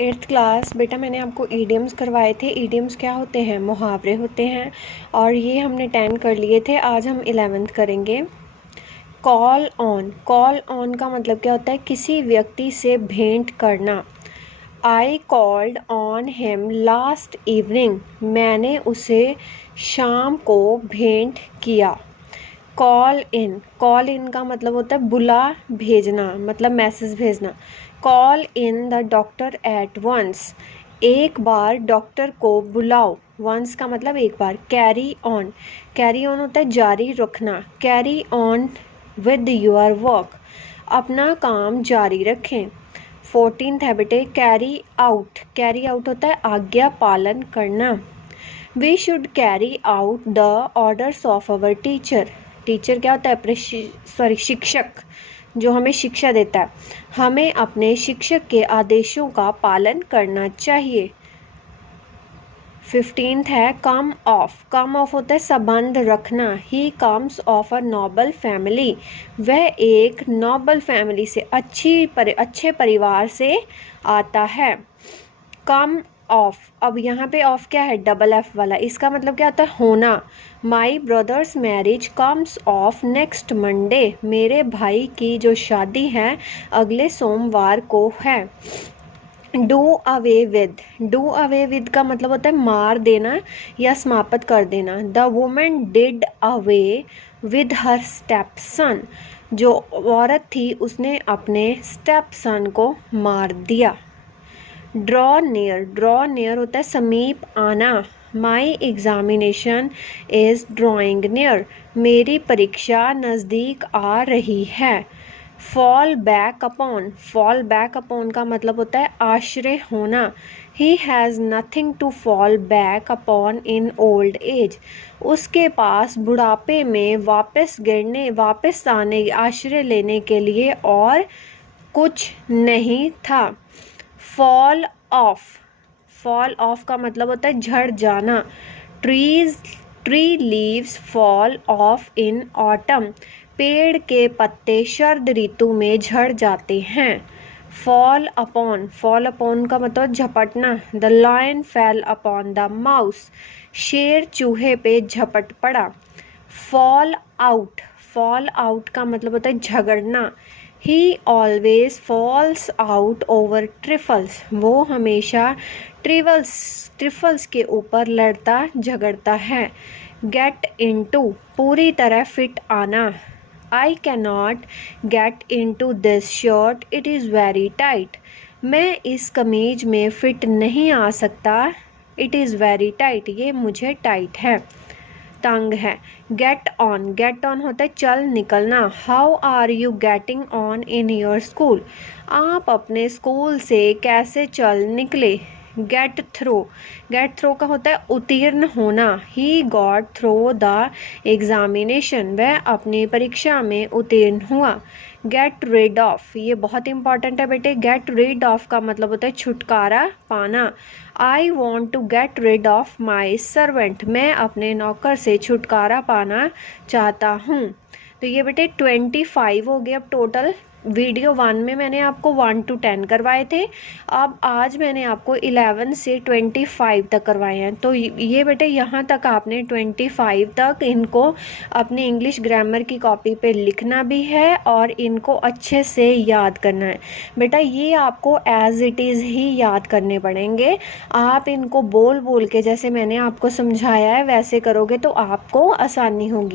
Eighth class बेटा मैंने आपको ईडियम्स करवाए थे। ईडियम्स क्या होते हैं? मुहावरे होते हैं, और ये हमने 10 कर लिए थे। आज हम 11th करेंगे। Call on. कॉल ऑन का मतलब क्या होता है? किसी व्यक्ति से भेंट करना। I called on him last evening. मैंने उसे शाम को भेंट किया। Call in. कॉल इन का मतलब होता है बुला भेजना, मतलब मैसेज भेजना। Call in the doctor at once. एक बार डॉक्टर को बुलाओ। वंस का मतलब एक बार। Carry on. कैरी ऑन होता है जारी रखना। Carry on with your work. अपना काम जारी रखें। 14th है बेटे कैरी आउट। कैरी आउट होता है आज्ञा पालन करना। We should carry out the orders of our teacher. Teacher क्या होता है? शिक्षक, जो हमें शिक्षा देता है। हमें अपने शिक्षक के आदेशों का पालन करना चाहिए। 15th है कम ऑफ। कम ऑफ होता है संबंध रखना। He comes of a Nobel family. वह एक नोबल फैमिली से अच्छे परिवार से आता है। कम ऑफ। अब यहाँ पे ऑफ क्या है? डबल एफ वाला। इसका मतलब क्या होता है? होना। My brother's marriage comes off next Monday. मेरे भाई की जो शादी है अगले सोमवार को है। Do away with. Do away with का मतलब होता है मार देना या समाप्त कर देना। The women did away with her step सन। जो औरत थी उसने अपने स्टेप सन को मार दिया। Draw near. ड्रॉ नियर होता है समीप आना। My examination is drawing near. मेरी परीक्षा नज़दीक आ रही है। Fall back upon. Fall back upon का मतलब होता है आश्रय होना। He has nothing to fall back upon in old age. उसके पास बुढ़ापे में वापस आने आश्रय लेने के लिए और कुछ नहीं था। Fall of. फॉल ऑफ का मतलब होता है झड़ जाना। Tree leaves fall of in autumn. पेड़ के पत्ते शरद ऋतु में झड़ जाते हैं। Fall upon. फॉल अपॉन का मतलब झपटना। The lion fell upon the mouse. शेर चूहे पे झपट पड़ा। Fall out. फॉल आउट का मतलब होता है झगड़ना। He always falls out over trifles. वो हमेशा ट्रिफल्स के ऊपर लड़ता झगड़ता है। Get into. पूरी तरह फिट आना। I cannot get into this shirt, it is very tight. मैं इस कमीज में फिट नहीं आ सकता। It is very tight. ये मुझे टाइट है, तंग है। Get on. गेट ऑन होता है चल निकलना। How are you getting on in your school. आप अपने स्कूल से कैसे चल निकले। Get through. गेट थ्रू का होता है उत्तीर्ण होना। He got through the examination. वह अपनी परीक्षा में उत्तीर्ण हुआ। Get rid of. ये बहुत इंपॉर्टेंट है बेटे। गेट रिड ऑफ का मतलब होता है छुटकारा पाना। I want to get rid of my servant. मैं अपने नौकर से छुटकारा पाना चाहता हूँ। तो ये बेटे 25 हो गए अब टोटल। वीडियो 1 में मैंने आपको 1 to 10 करवाए थे। अब आज मैंने आपको 11 से 25 तक करवाए हैं। तो ये बेटे यहाँ तक आपने 25 तक इनको अपने इंग्लिश ग्रामर की कॉपी पे लिखना भी है और इनको अच्छे से याद करना है। बेटा ये आपको एज इट इज़ ही याद करने पड़ेंगे। आप इनको बोल बोल के जैसे मैंने आपको समझाया है वैसे करोगे तो आपको आसानी होगी।